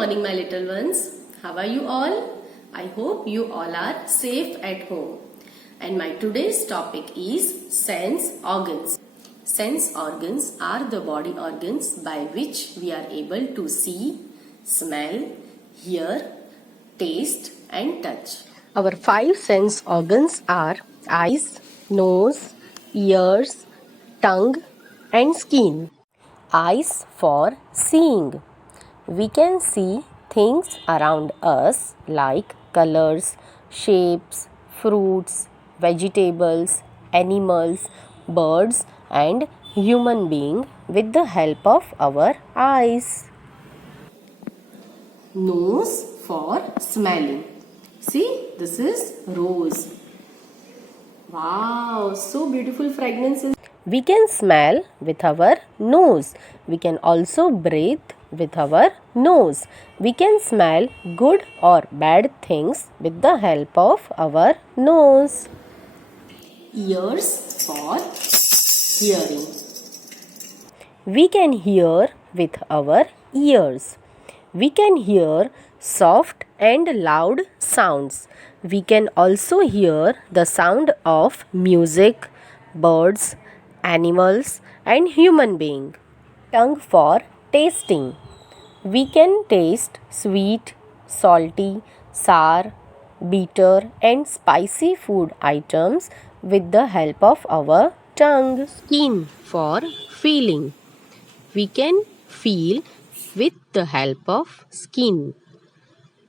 morning, my little ones. How are you all? I hope you all are safe at home. And my today's topic is sense organs. Sense organs are the body organs by which we are able to see, smell, hear, taste and touch. Our 5 sense organs are eyes, nose, ears, tongue and skin. Eyes for seeing. We can see things around us like colors, shapes, fruits, vegetables, animals, birds and human being with the help of our eyes. Nose for smelling. See, this is rose. Wow, so beautiful fragrances. We can smell with our nose. We can also breathe with our nose. We can smell good or bad things with the help of our nose. Ears for hearing. We can hear with our ears. We can hear soft and loud sounds. We can also hear the sound of music, birds, animals and human being. Tongue for tasting. We can taste sweet, salty, sour, bitter and spicy food items with the help of our tongue. Skin for feeling. We can feel with the help of skin.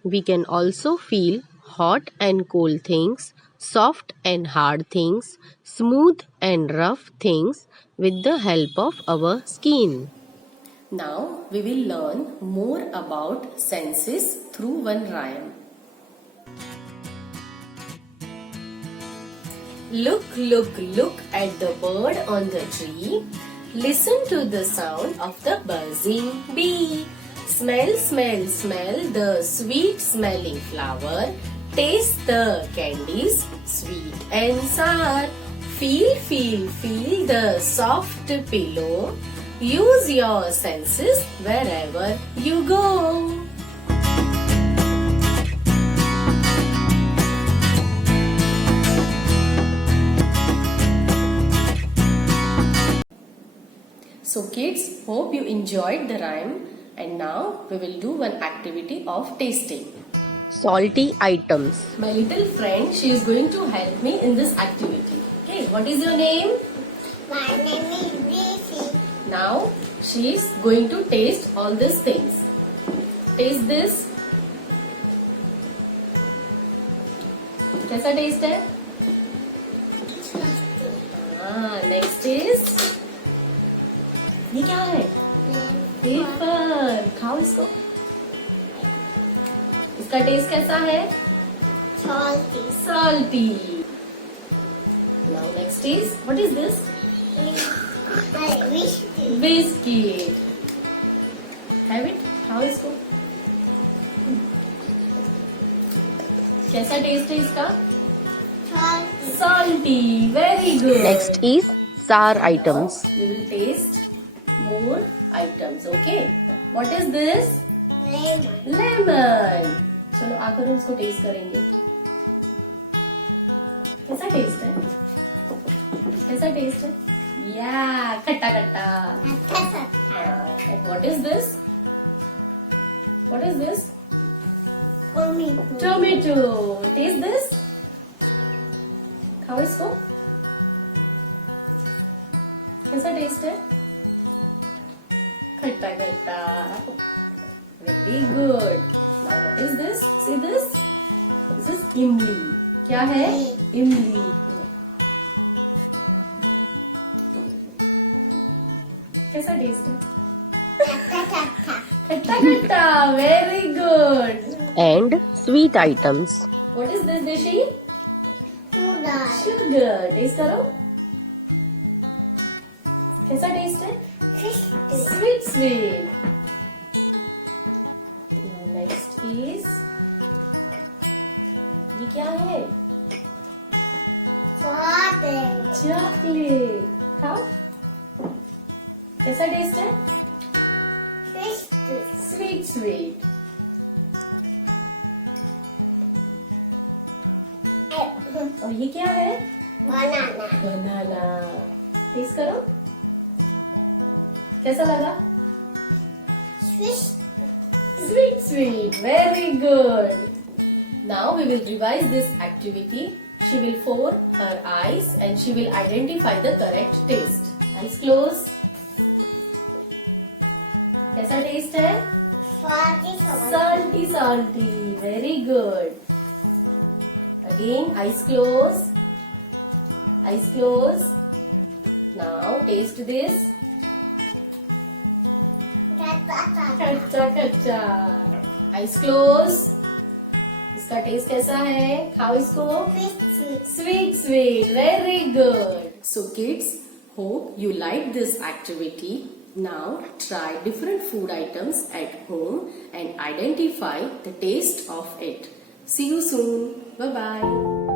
We can also feel hot and cold things, soft and hard things, smooth and rough things with the help of our skin. Now we will learn more about senses through one rhyme. Look, look, look at the bird on the tree. Listen to the sound of the buzzing bee. Smell, smell, smell the sweet smelling flower. Taste the candies, sweet and sour. Feel, feel, feel the soft pillow. Use your senses wherever you go. So kids, hope you enjoyed the rhyme, and now we will do one activity of tasting. Salty items. My little friend, she is going to help me in this activity. Okay, what is your name? My name is Daisy. Now she is going to taste all these things. Taste this. कैसा taste है? Next is ये क्या है? Paper. खाओ इसको. इसका test कैसा है? Salty. Salty. Now next is, what is this? Biscuit. Have it. खाओ इसको. कैसा टेस्ट है इसका? Salty. Salty. Very good. Next is sour items. Now, we will taste more items. Okay. What is this? Lemon. Lemon. चलो आकर हम इसको test करेंगे. कैसा टेस्ट है? कैसा टेस्ट है? Yeah, खट्टा खट्टा. And what is this? What is this? Tomato. Tomato. Taste this. खाओ इसको. कैसा टेस्ट है? खट्टा खट्टा. Very good. Now what is this? See this? This is इमली. क्या है? इमली. कैसा टेस्ट है? खट्टा खट्टा. Very good. And sweet items. What is this, Deshi? Sugar. Sugar. Taste करो. कैसा टेस्ट है? Sweet, sweet. Now next is ये क्या है? Chocolate. चॉकलेट. खाओ. कैसा टेस्ट है? Biscuit. Sweet, sweet. और ये क्या है? Banana. बनाना। टेस्ट करो, कैसा लगा? Swish. Sweet, sweet. Very good. Now we will revise this activity. She will pour her eyes and she will identify the correct taste. Eyes closed. कैसा test है? Salty. Salty, salty. Very good. Again, eyes closed. Eyes closed. Now taste this. कच्चा कच्चा। Eyes closed. इसका test कैसा है? खाओ इसको। Sweet, sweet. Very good. So kids, hope you like this activity. Now try different food items at home and identify the taste of it. See you soon. Bye bye.